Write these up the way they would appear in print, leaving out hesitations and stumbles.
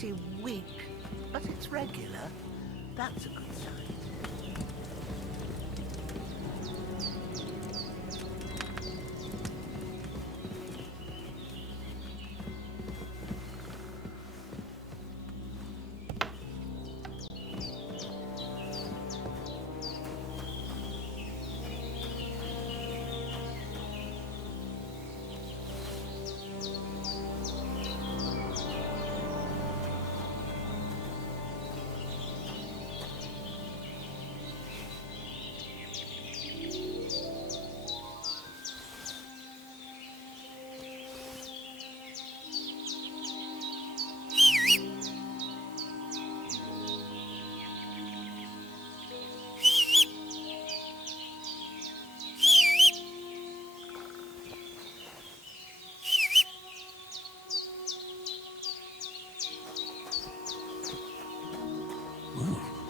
pretty weak, but it's regular. That's a good sign.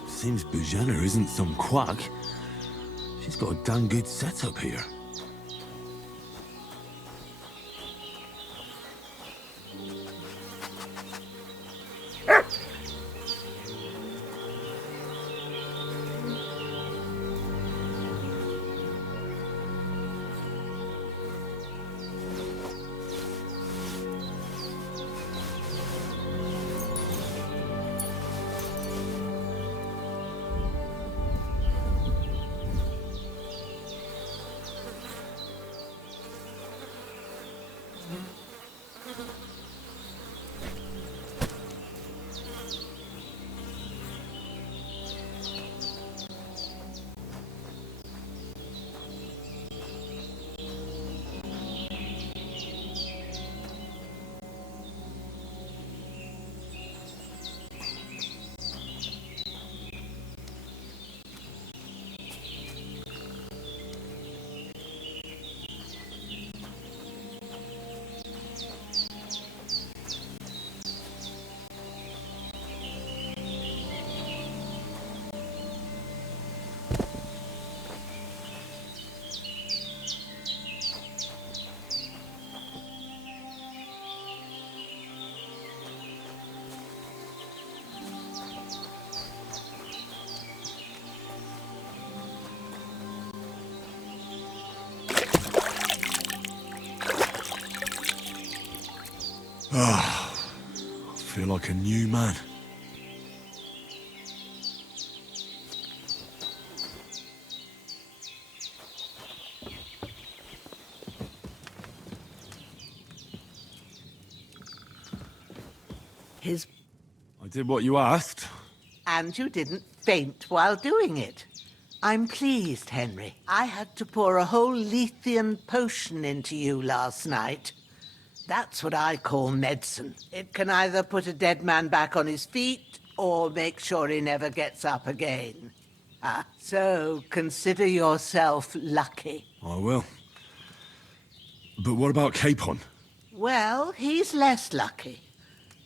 Seems Bujana isn't some quack. She's got a damn good setup here. I feel like a new man. I did what you asked. And you didn't faint while doing it. I'm pleased, Henry. I had to pour a whole Lethean potion into you last night. That's what I call medicine. It can either put a dead man back on his feet or make sure he never gets up again. So consider yourself lucky. I will. But what about Capon? Well, he's less lucky.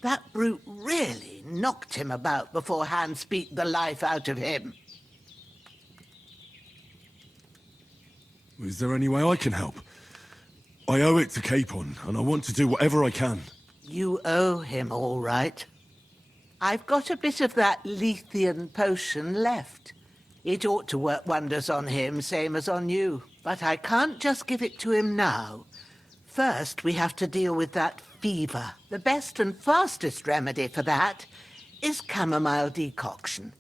That brute really knocked him about before Hans beat the life out of him. Is there any way I can help? I owe it to Capon, and I want to do whatever I can. You owe him, all right. I've got a bit of that Lethean potion left. It ought to work wonders on him, same as on you. But I can't just give it to him now. First, we have to deal with that fever. The best and fastest remedy for that is chamomile decoction.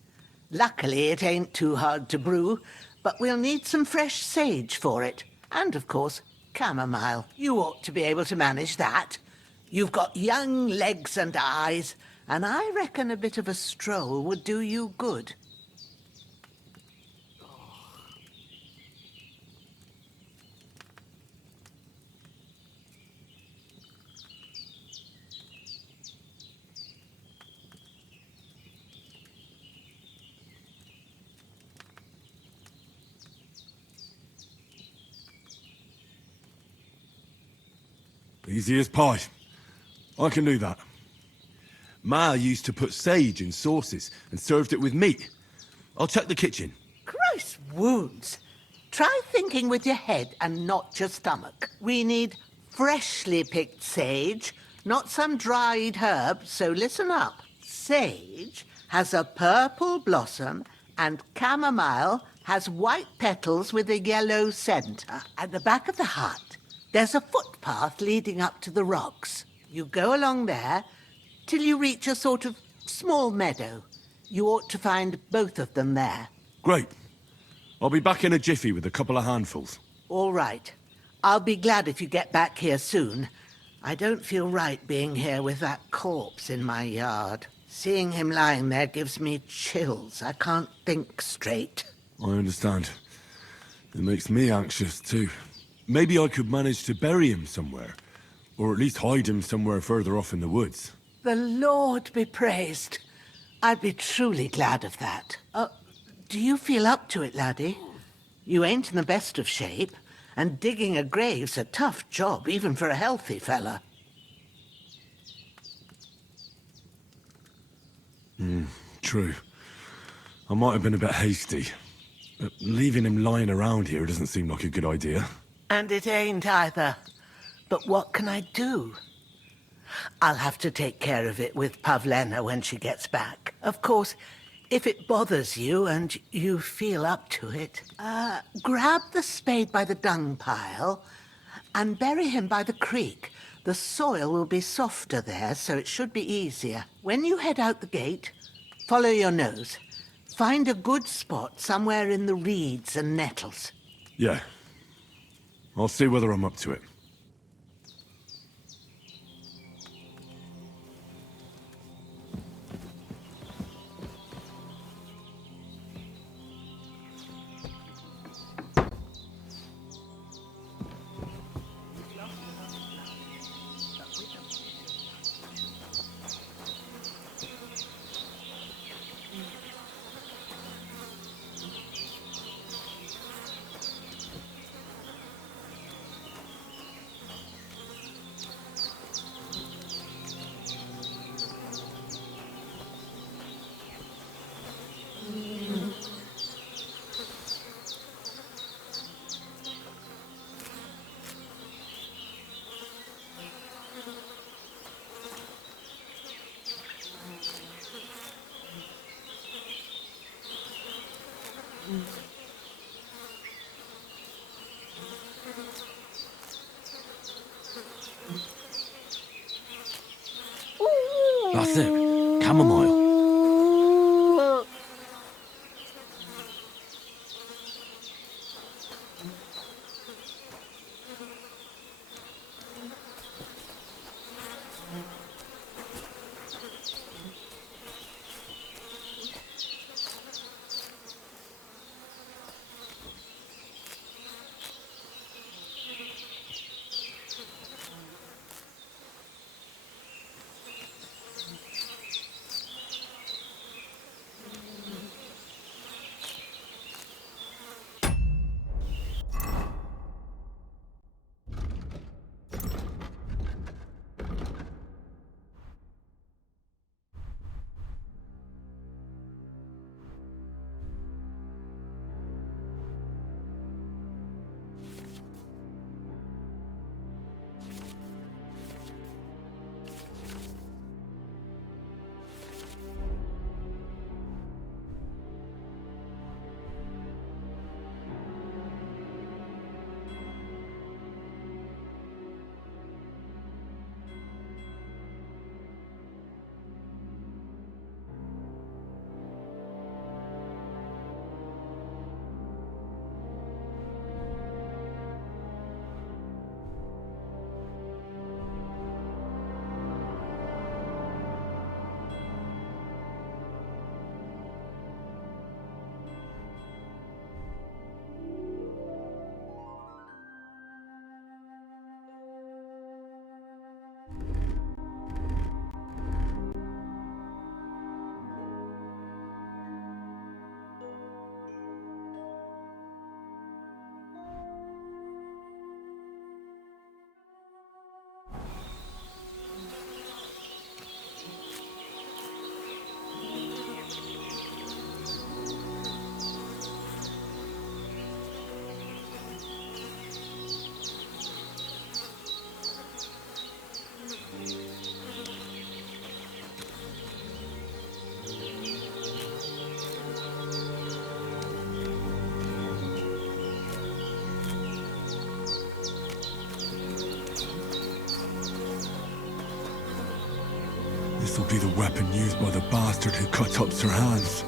Luckily, it ain't too hard to brew, but we'll need some fresh sage for it. And, of course, chamomile. You ought to be able to manage that. You've got young legs and eyes, and I reckon a bit of a stroll would do you good. Easy as pie. I can do that. Ma used to put sage in sauces and served it with meat. I'll check the kitchen. Christ wounds! Try thinking with your head and not your stomach. We need freshly picked sage, not some dried herb, so listen up. Sage has a purple blossom and chamomile has white petals with a yellow centre. At the back of the hut, there's a footpath leading up to the rocks. You go along there till you reach a sort of small meadow. You ought to find both of them there. Great. I'll be back in a jiffy with a couple of handfuls. All right. I'll be glad if you get back here soon. I don't feel right being here with that corpse in my yard. Seeing him lying there gives me chills. I can't think straight. I understand. It makes me anxious too. Maybe I could manage to bury him somewhere. Or at least hide him somewhere further off in the woods. The Lord be praised. I'd be truly glad of that. Do you feel up to it, laddie? You ain't in the best of shape, and digging a grave's a tough job, even for a healthy fella. True. I might have been a bit hasty. But leaving him lying around here doesn't seem like a good idea. And it ain't either. But what can I do? I'll have to take care of it with Pavlena when she gets back. Of course, if it bothers you and you feel up to it, grab the spade by the dung pile and bury him by the creek. The soil will be softer there, so it should be easier. When you head out the gate, follow your nose. Find a good spot somewhere in the reeds and nettles. Yeah. I'll see whether I'm up to it. That's it. Chamomile. This'll be the weapon used by the bastard who cut up Sir Hans.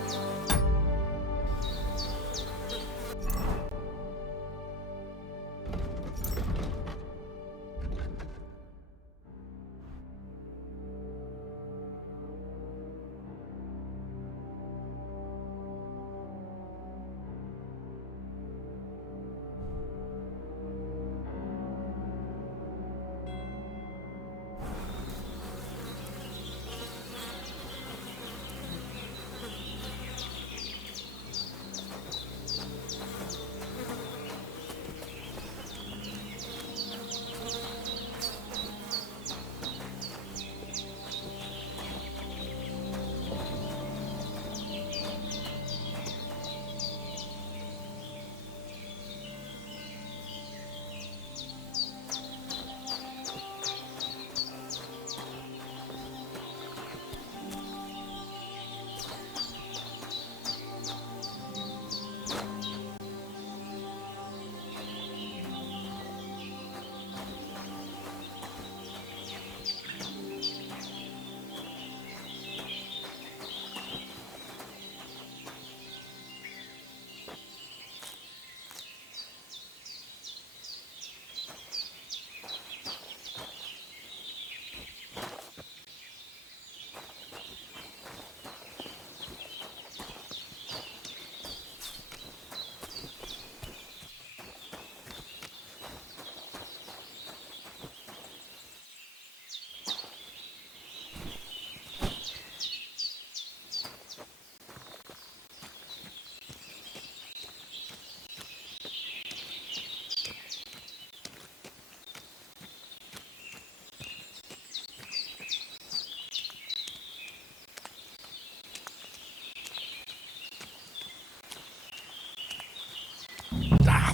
Ah,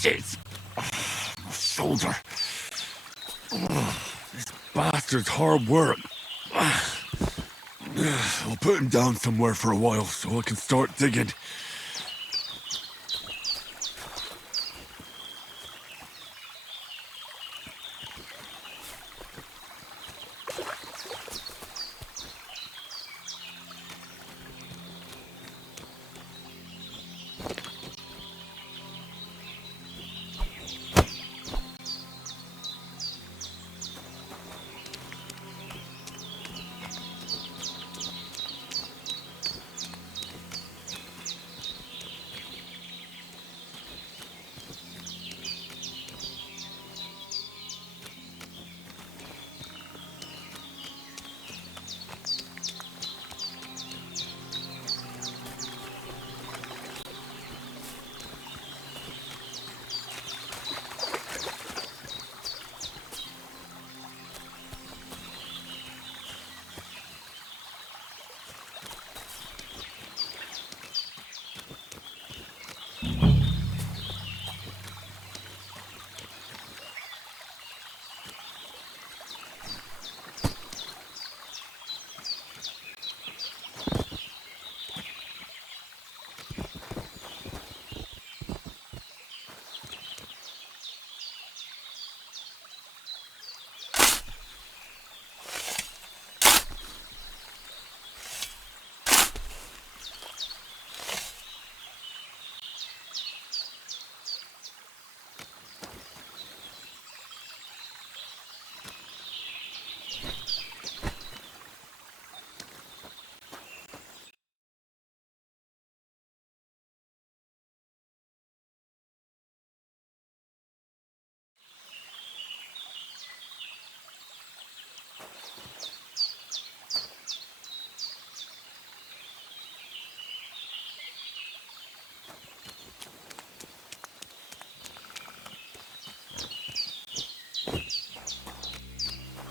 shit! My shoulder. This bastard's hard work. I'll put him down somewhere for a while so I can start digging.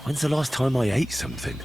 When's the last time I ate something?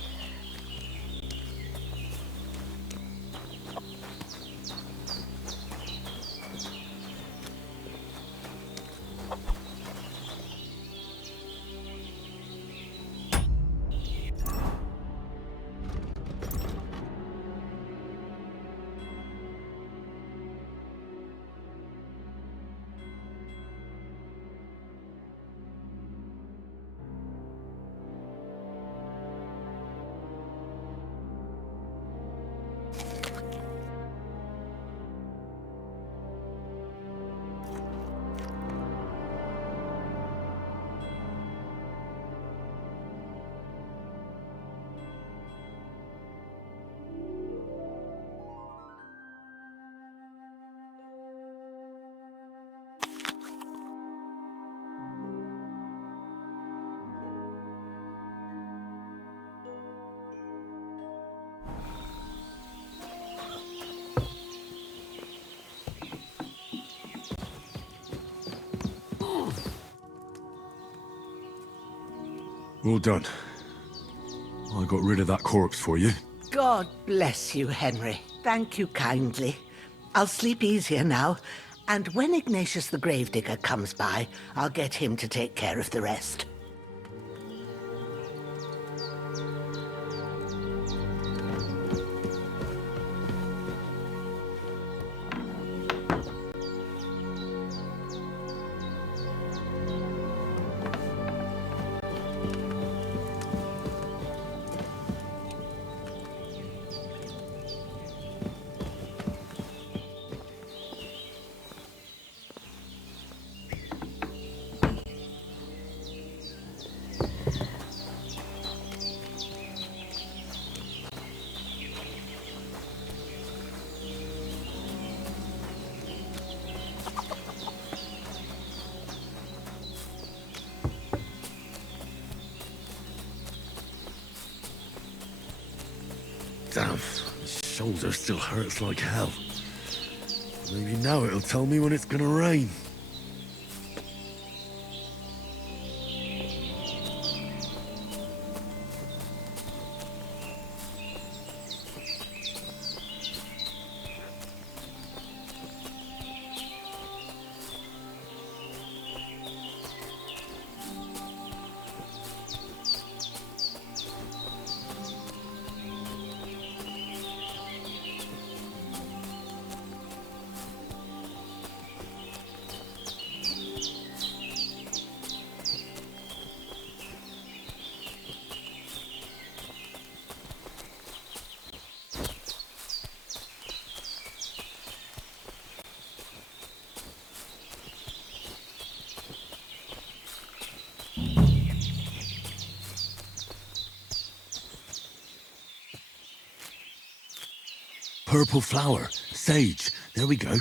Well done. I got rid of that corpse for you. God bless you, Henry. Thank you kindly. I'll sleep easier now, and when Ignatius the Gravedigger comes by, I'll get him to take care of the rest. Damn, my shoulder still hurts like hell. Maybe now it'll tell me when it's gonna rain. Purple flower. Sage. There we go.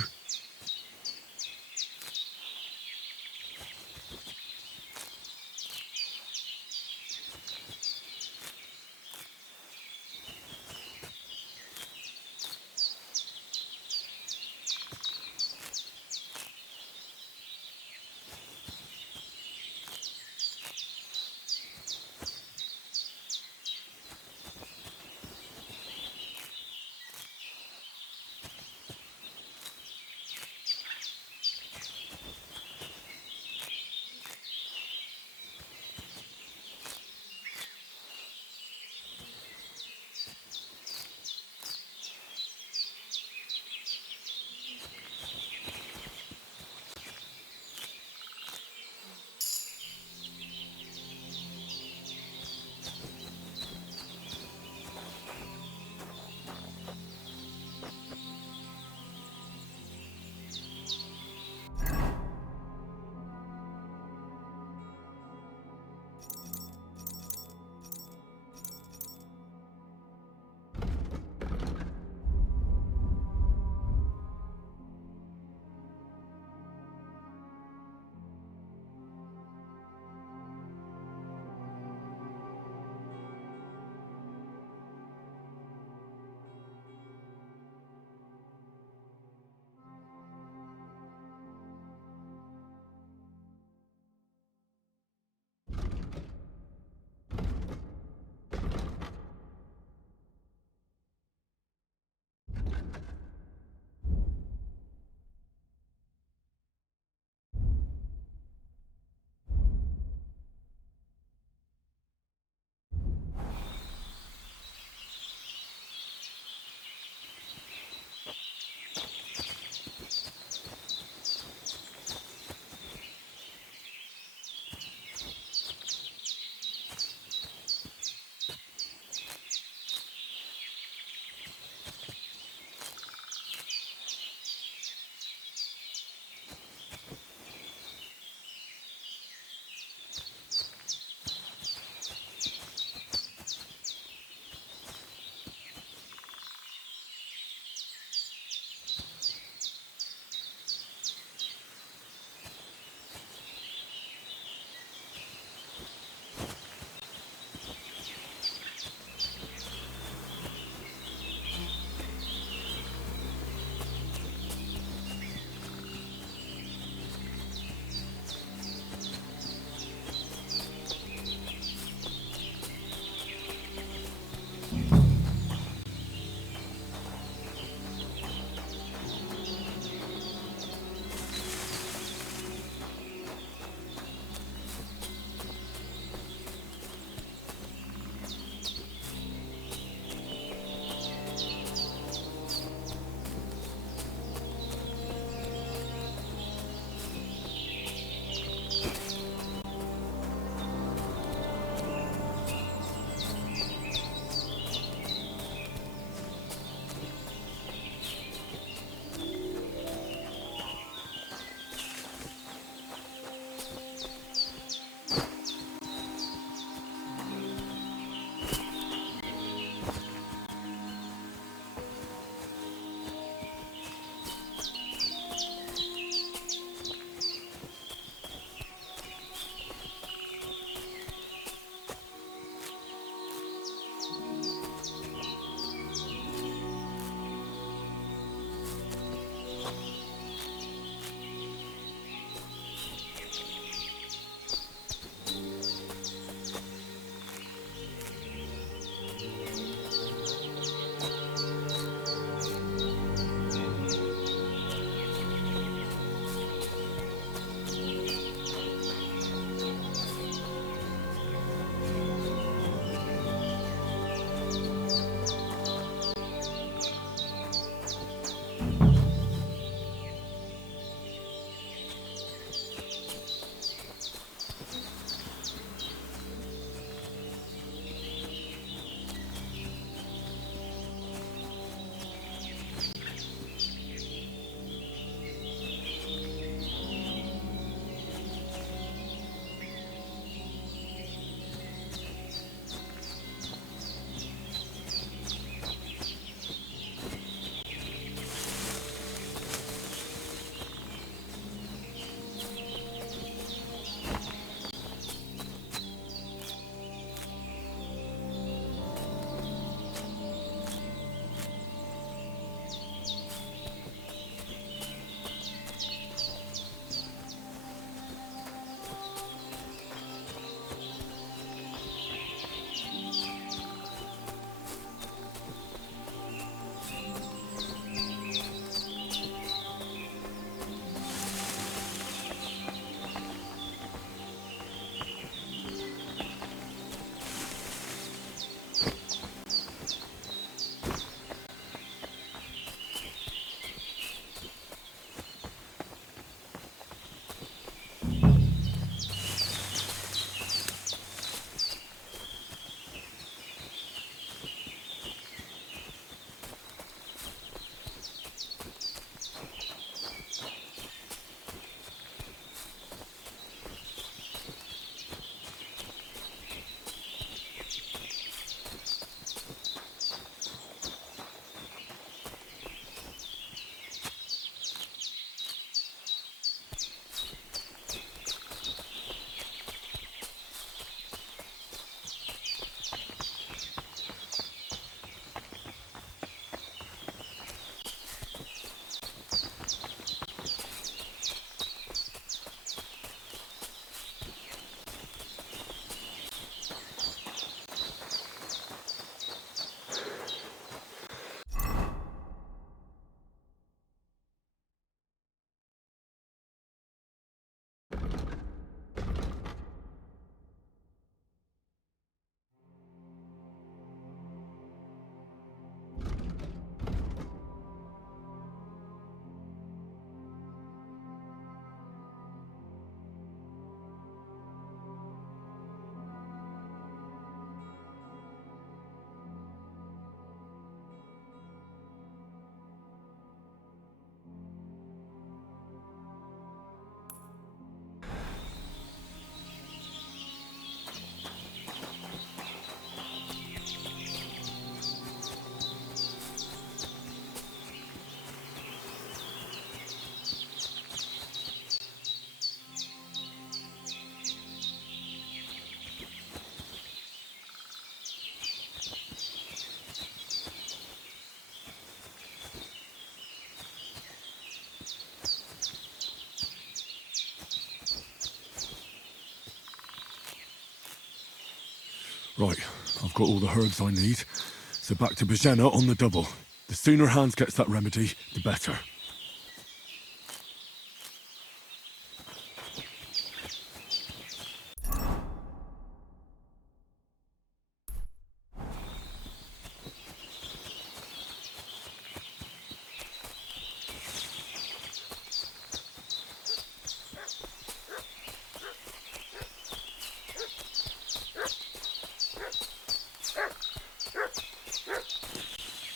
Right, I've got all the herbs I need, so back to Bajena on the double. The sooner Hans gets that remedy, the better.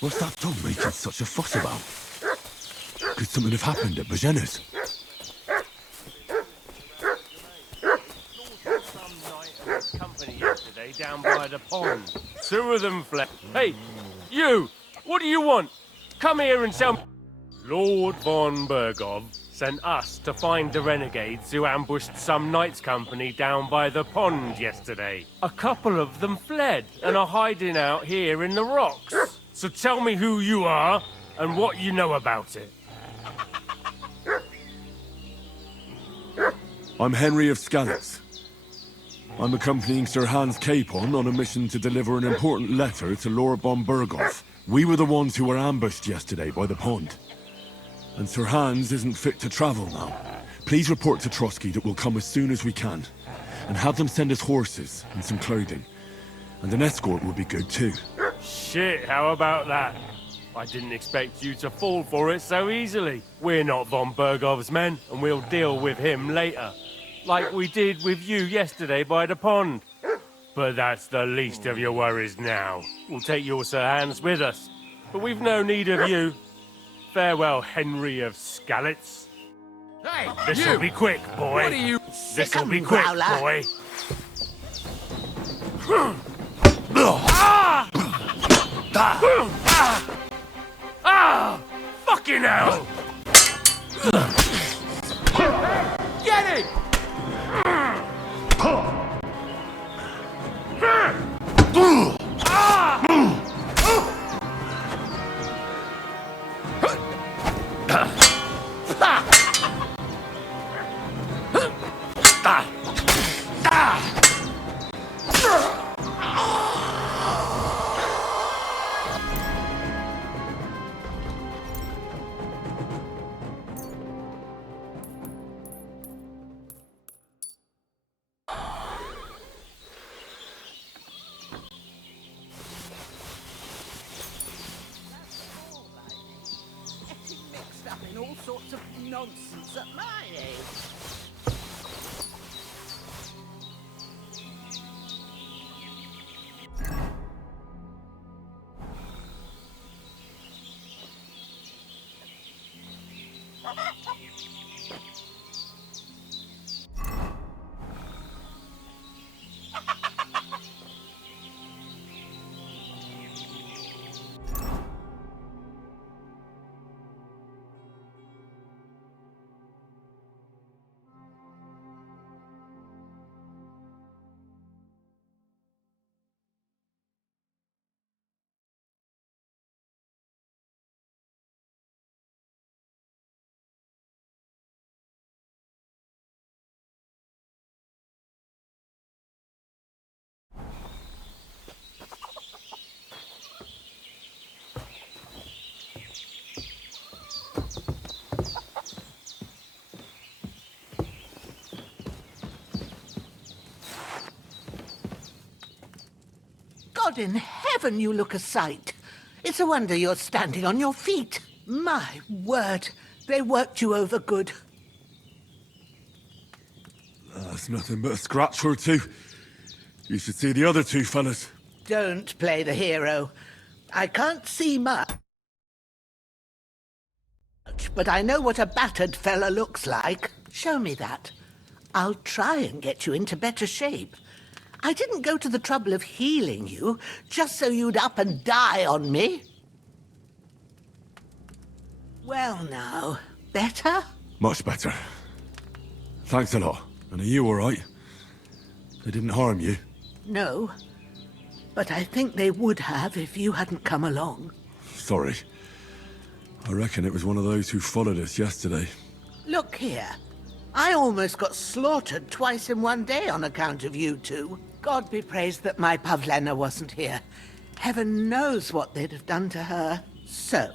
What's that dog making such a fuss about? Could something have happened at Bajena's? Company yesterday down by the pond. Two of them fled. Hey, you! What do you want? Come here and tell me. Lord von Bergov sent us to find the renegades who ambushed some knights' company down by the pond yesterday. A couple of them fled and are hiding out here in the rocks. So tell me who you are and what you know about it. I'm Henry of Skalitz. I'm accompanying Sir Hans Capon on a mission to deliver an important letter to Lord von Bergov. We were the ones who were ambushed yesterday by the pond. And Sir Hans isn't fit to travel now. Please report to Trotsky that we'll come as soon as we can. And have them send us horses and some clothing. And an escort would be good too. Shit, how about that? I didn't expect you to fall for it so easily. We're not von Bergov's men, and we'll deal with him later. Like we did with you yesterday by the pond. But that's the least of your worries now. We'll take your Sir Hans with us. But we've no need of you. Farewell, Henry of Skalitz. Hey, This'll be quick, boy. What are you? This'll be quick, growler. boy. Fucking hell! Get it! Getting mixed up in all sorts of nonsense at my age. God in heaven, you look a sight. It's a wonder you're standing on your feet. My word, they worked you over good. That's nothing but a scratch or two. You should see the other two fellas. Don't play the hero. I can't see much, but I know what a battered fella looks like. Show me that. I'll try and get you into better shape. I didn't go to the trouble of healing you just so you'd up and die on me. Well now, better? Much better. Thanks a lot. And are you all right? They didn't harm you? No, but I think they would have if you hadn't come along. Sorry. I reckon it was one of those who followed us yesterday. Look here. I almost got slaughtered twice in one day on account of you two. God be praised that my Pavlena wasn't here. Heaven knows what they'd have done to her. So,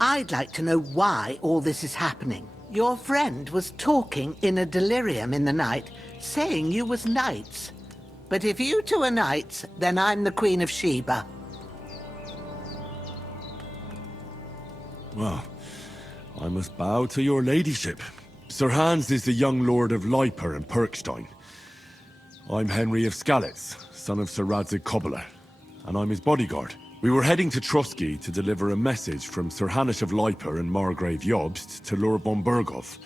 I'd like to know why all this is happening. Your friend was talking in a delirium in the night, saying you was knights. But if you two are knights, then I'm the Queen of Sheba. Well, I must bow to your ladyship. Sir Hans is the young lord of Leiper and Perkstein. I'm Henry of Skalitz, son of Sir Radzig Kobyla, and I'm his bodyguard. We were heading to Trusky to deliver a message from Sir Hanush of Leiper and Margrave Jobst to Lord von Burgov.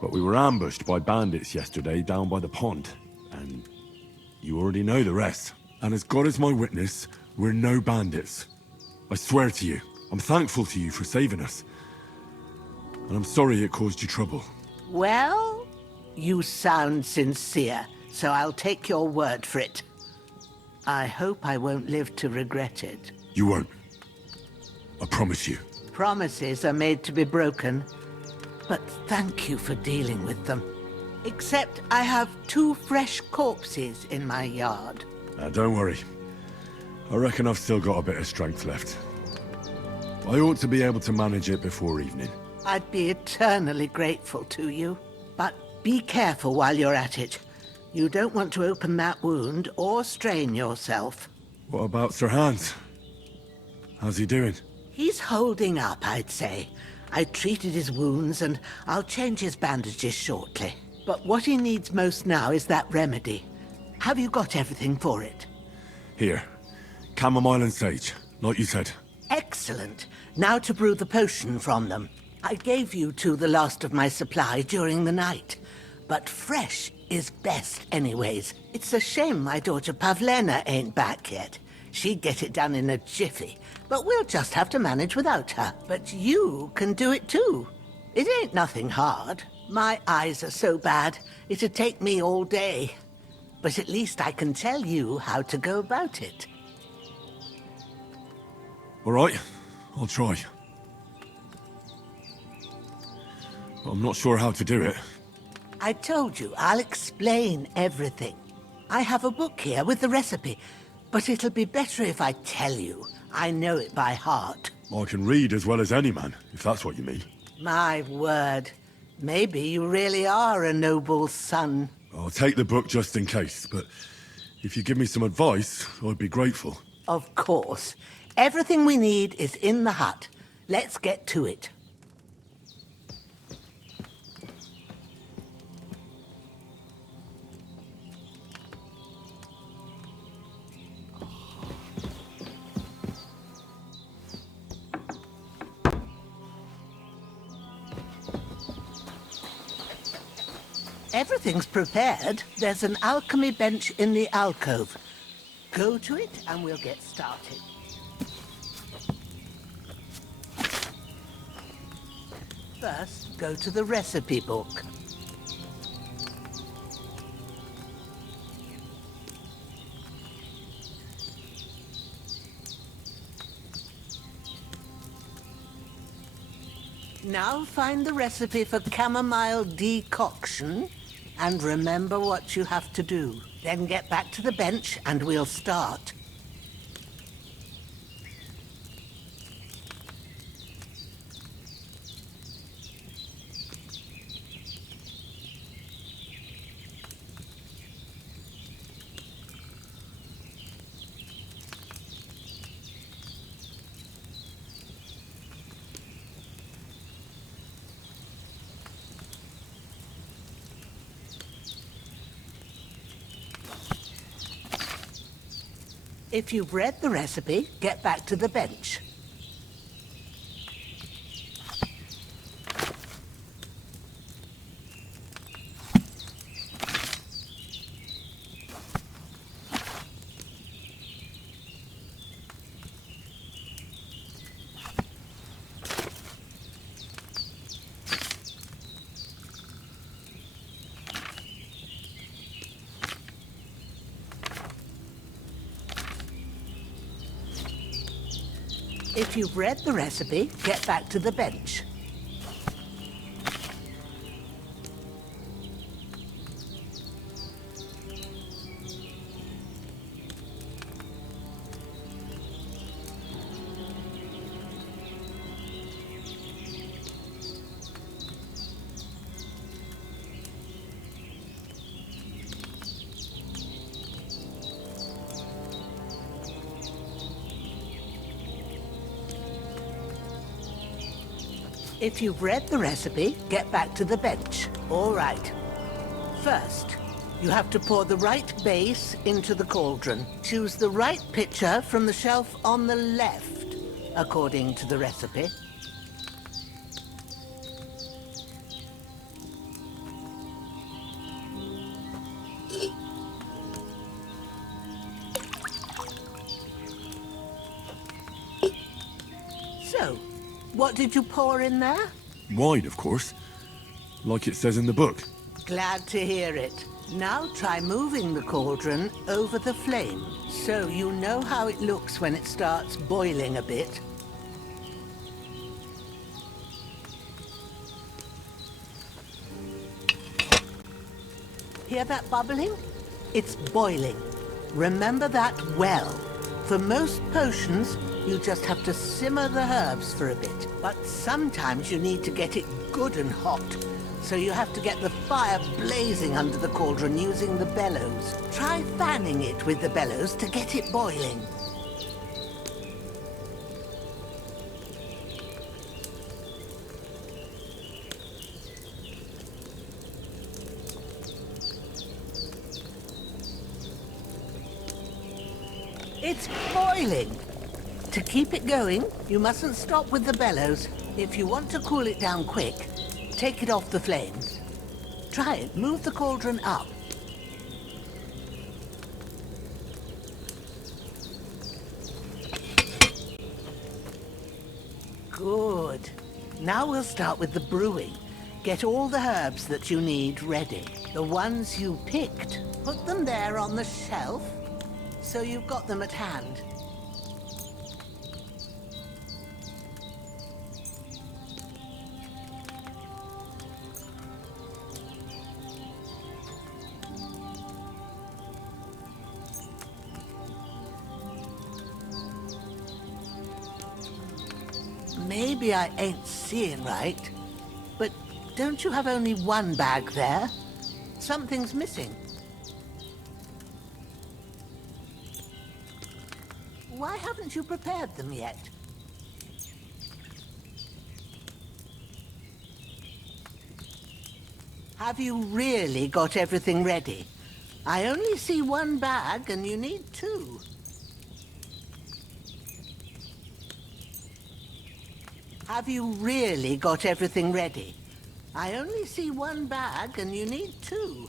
But we were ambushed by bandits yesterday down by the pond, and you already know the rest. And as God is my witness, we're no bandits. I swear to you, I'm thankful to you for saving us. And I'm sorry it caused you trouble. Well, you sound sincere, so I'll take your word for it. I hope I won't live to regret it. You won't. I promise you. Promises are made to be broken, but thank you for dealing with them. Except I have 2 fresh corpses in my yard. Now, don't worry. I reckon I've still got a bit of strength left. I ought to be able to manage it before evening. I'd be eternally grateful to you. But be careful while you're at it. You don't want to open that wound or strain yourself. What about Sir Hans? How's he doing? He's holding up, I'd say. I treated his wounds and I'll change his bandages shortly. But what he needs most now is that remedy. Have you got everything for it? Here. Chamomile and sage, like you said. Excellent. Now to brew the potion from them. I gave you 2 the last of my supply during the night. But fresh is best anyways. It's a shame my daughter Pavlena ain't back yet. She'd get it done in a jiffy. But we'll just have to manage without her. But you can do it too. It ain't nothing hard. My eyes are so bad, it'd take me all day. But at least I can tell you how to go about it. All right, I'll try. But I'm not sure how to do it. I told you, I'll explain everything. I have a book here with the recipe, but it'll be better if I tell you. I know it by heart. I can read as well as any man, if that's what you mean. My word. Maybe you really are a noble son. I'll take the book just in case, but if you give me some advice, I'd be grateful. Of course. Everything we need is in the hut. Let's get to it. Everything's prepared. There's an alchemy bench in the alcove. Go to it and we'll get started. First, go to the recipe book. Now find the recipe for chamomile decoction and remember what you have to do. Then get back to the bench and we'll start. If you've read the recipe, get back to the bench. If you've read the recipe, get back to the bench. If you've read the recipe, get back to the bench. All right. First, you have to pour the right base into the cauldron. Choose the right pitcher from the shelf on the left, according to the recipe. So, what did you pour in there? Wine, of course. Like it says in the book. Glad to hear it. Now try moving the cauldron over the flame, so you know how it looks when it starts boiling a bit. Hear that bubbling? It's boiling. Remember that well. For most potions, you just have to simmer the herbs for a bit. But sometimes you need to get it good and hot. So you have to get the fire blazing under the cauldron using the bellows. Try fanning it with the bellows to get it boiling. It's boiling! To keep it going, you mustn't stop with the bellows. If you want to cool it down quick, take it off the flames. Try it. Move the cauldron up. Good. Now we'll start with the brewing. Get all the herbs that you need ready. The ones you picked. Put them there on the shelf, so you've got them at hand. Maybe I ain't seeing right, but don't you have only one bag there? Something's missing. Why haven't you prepared them yet? Have you really got everything ready? I only see one bag and you need two. Have you really got everything ready? I only see one bag and you need two.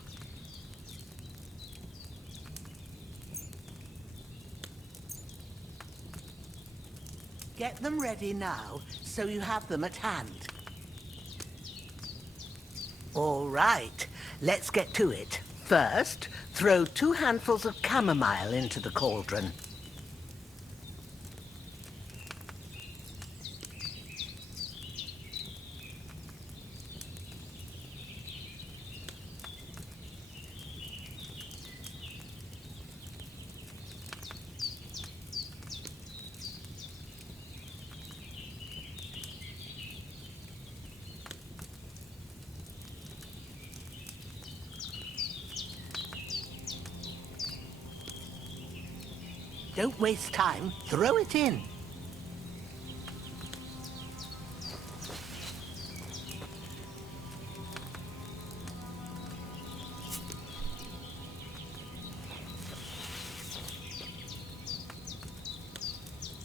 Get them ready now, so you have them at hand. All right, let's get to it. First, throw 2 handfuls of chamomile into the cauldron. Don't waste time. Throw it in.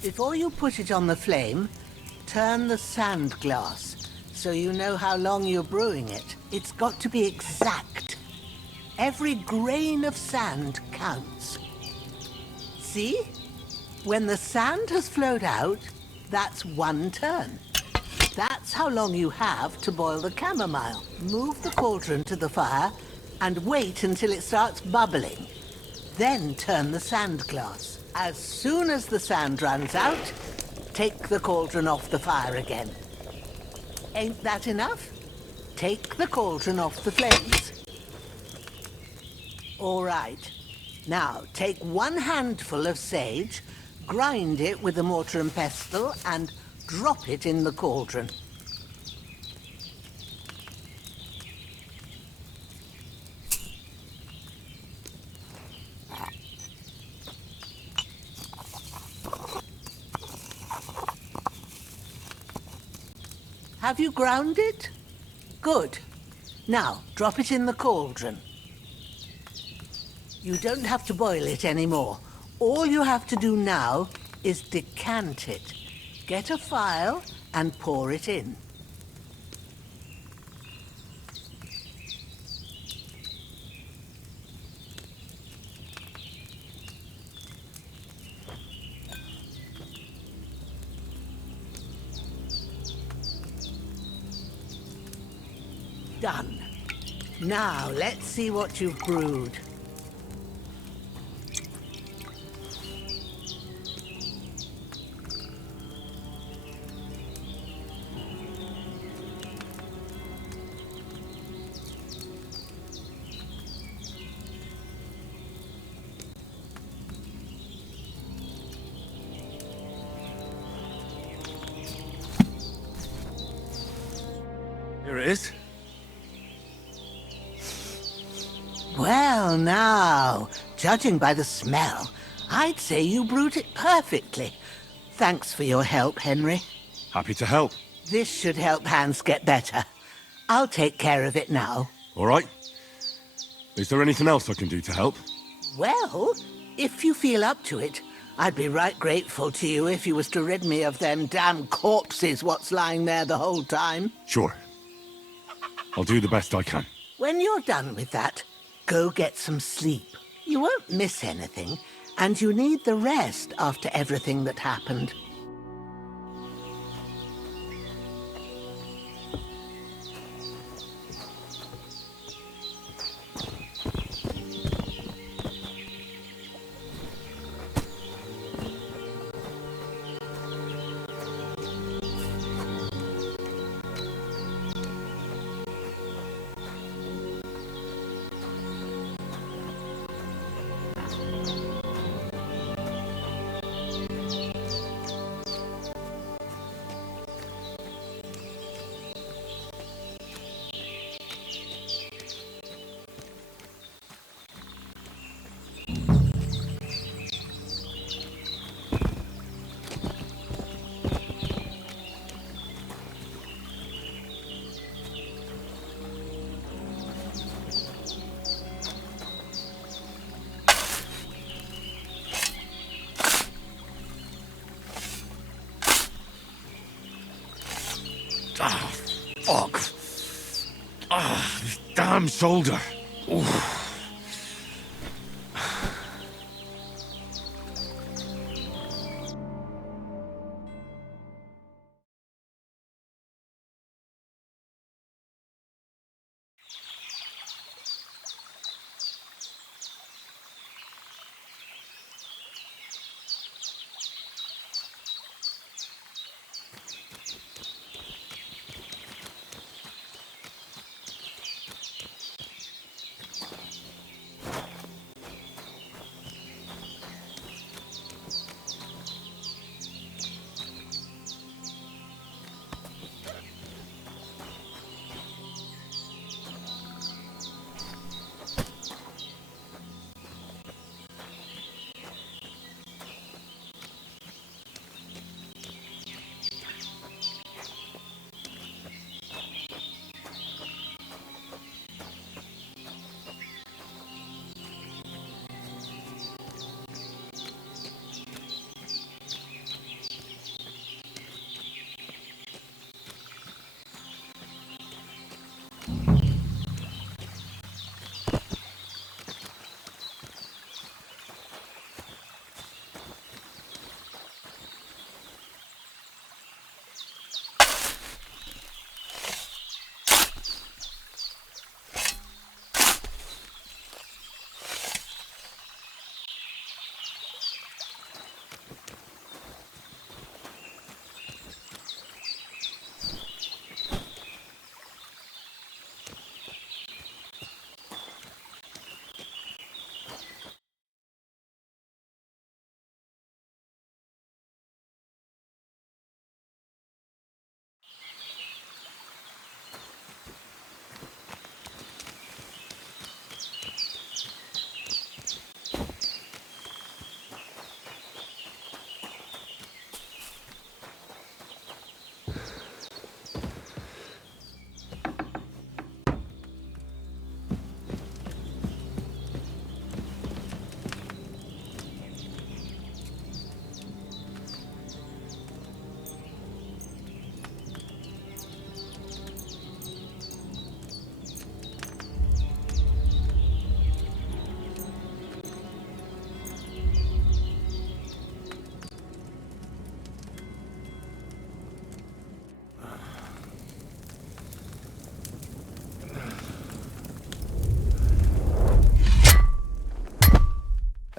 Before you put it on the flame, turn the sand glass so you know how long you're brewing it. It's got to be exact. Every grain of sand counts. See? When the sand has flowed out, that's 1 turn. That's how long you have to boil the chamomile. Move the cauldron to the fire and wait until it starts bubbling. Then turn the sand glass. As soon as the sand runs out, take the cauldron off the fire again. Ain't that enough? Take the cauldron off the flames. All right. Now, take 1 handful of sage, grind it with a mortar and pestle, and drop it in the cauldron. Have you ground it? Good. Now, drop it in the cauldron. You don't have to boil it anymore. All you have to do now is decant it. Get a phial and pour it in. Done. Now, let's see what you've brewed. Here it is. Well, now, judging by the smell, I'd say you brewed it perfectly. Thanks for your help, Henry. Happy to help. This should help Hans get better. I'll take care of it now. All right. Is there anything else I can do to help? Well, if you feel up to it, I'd be right grateful to you if you was to rid me of them damn corpses what's lying there the whole time. Sure. I'll do the best I can. When you're done with that, go get some sleep. You won't miss anything, and you need the rest after everything that happened. Ah, fuck. Ah, this damn shoulder. Oof.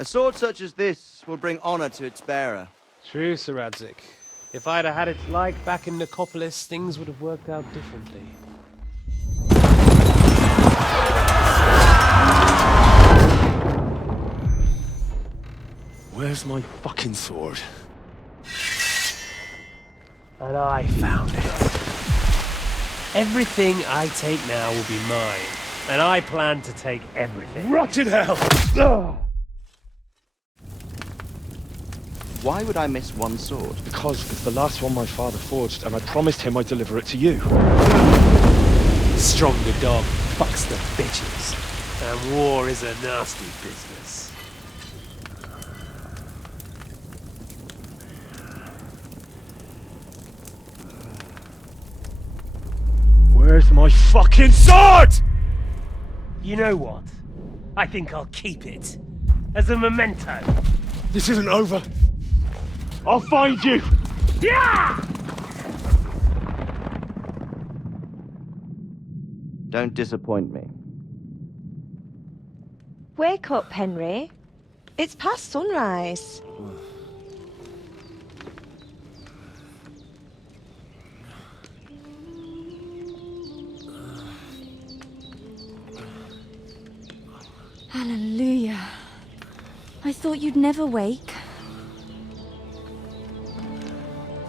A sword such as this will bring honor to its bearer. True, Sir Radzik. If I'd have had its like back in Nicopolis, things would have worked out differently. Where's my fucking sword? And I found it. Everything I take now will be mine, and I plan to take everything. Rotten hell! Why would I miss one sword? Because it's the last one my father forged, and I promised him I'd deliver it to you. Stronger dog fucks the bitches, and war is a nasty business. Where's my fucking sword? You know what? I think I'll keep it. As a memento. This isn't over. I'll find you! Yeah! Don't disappoint me. Wake up, Henry. It's past sunrise. Hallelujah. I thought you'd never wake.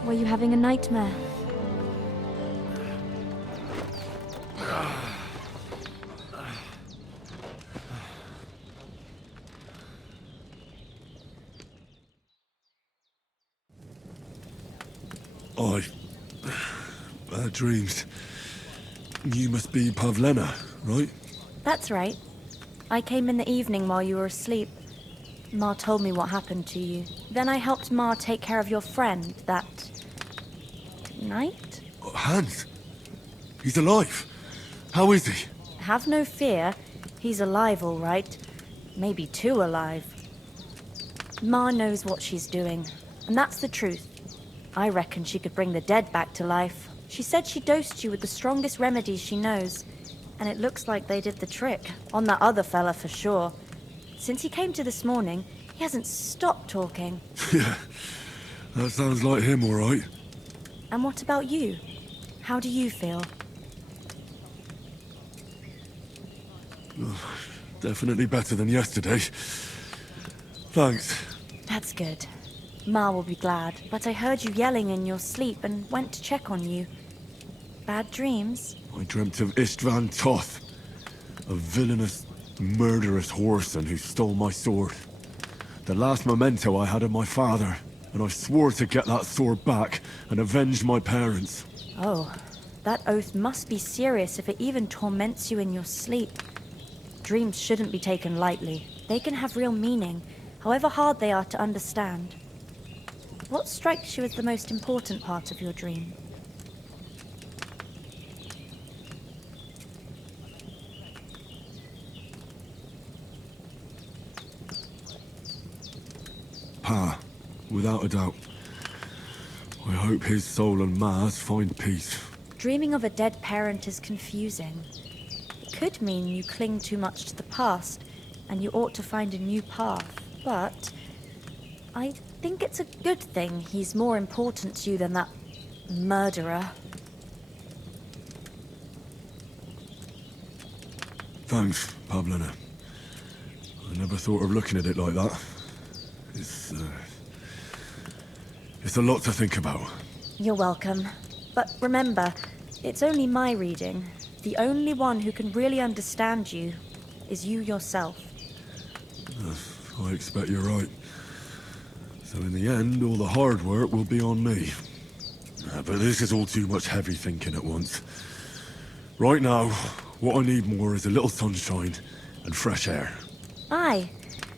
Were you having a nightmare? Bad dreams. You must be Pavlena, right? That's right. I came in the evening while you were asleep. Ma told me what happened to you. Then I helped Ma take care of your friend that night? Hans? He's alive. How is he? Have no fear. He's alive, all right. Maybe too alive. Ma knows what she's doing, and that's the truth. I reckon she could bring the dead back to life. She said she dosed you with the strongest remedies she knows, and it looks like they did the trick. On that other fella for sure. Since he came to this morning, he hasn't stopped talking. Yeah, that sounds like him, all right. And what about you? How do you feel? Definitely better than yesterday. Thanks. That's good. Ma will be glad, but I heard you yelling in your sleep and went to check on you. Bad dreams? I dreamt of Istvan Toth, a villainous, murderous whoreson who stole my sword. The last memento I had of my father, and I swore to get that sword back and avenge my parents. Oh, that oath must be serious if it even torments you in your sleep. Dreams shouldn't be taken lightly. They can have real meaning, however hard they are to understand. What strikes you as the most important part of your dream? Pa, without a doubt. I hope his soul and Ma's find peace. Dreaming of a dead parent is confusing. It could mean you cling too much to the past, and you ought to find a new path. But I think it's a good thing he's more important to you than that murderer. Thanks, Pavlena. I never thought of looking at it like that. It's a lot to think about. You're welcome. But remember, it's only my reading. The only one who can really understand you is you yourself. I expect you're right. So in the end, all the hard work will be on me. But this is all too much heavy thinking at once. Right now, what I need more is a little sunshine and fresh air. Aye,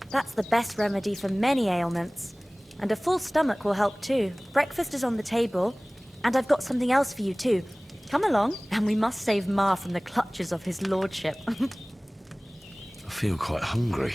that's the best remedy for many ailments. And a full stomach will help too. Breakfast is on the table, and I've got something else for you too. Come along, and we must save Ma from the clutches of his lordship. I feel quite hungry.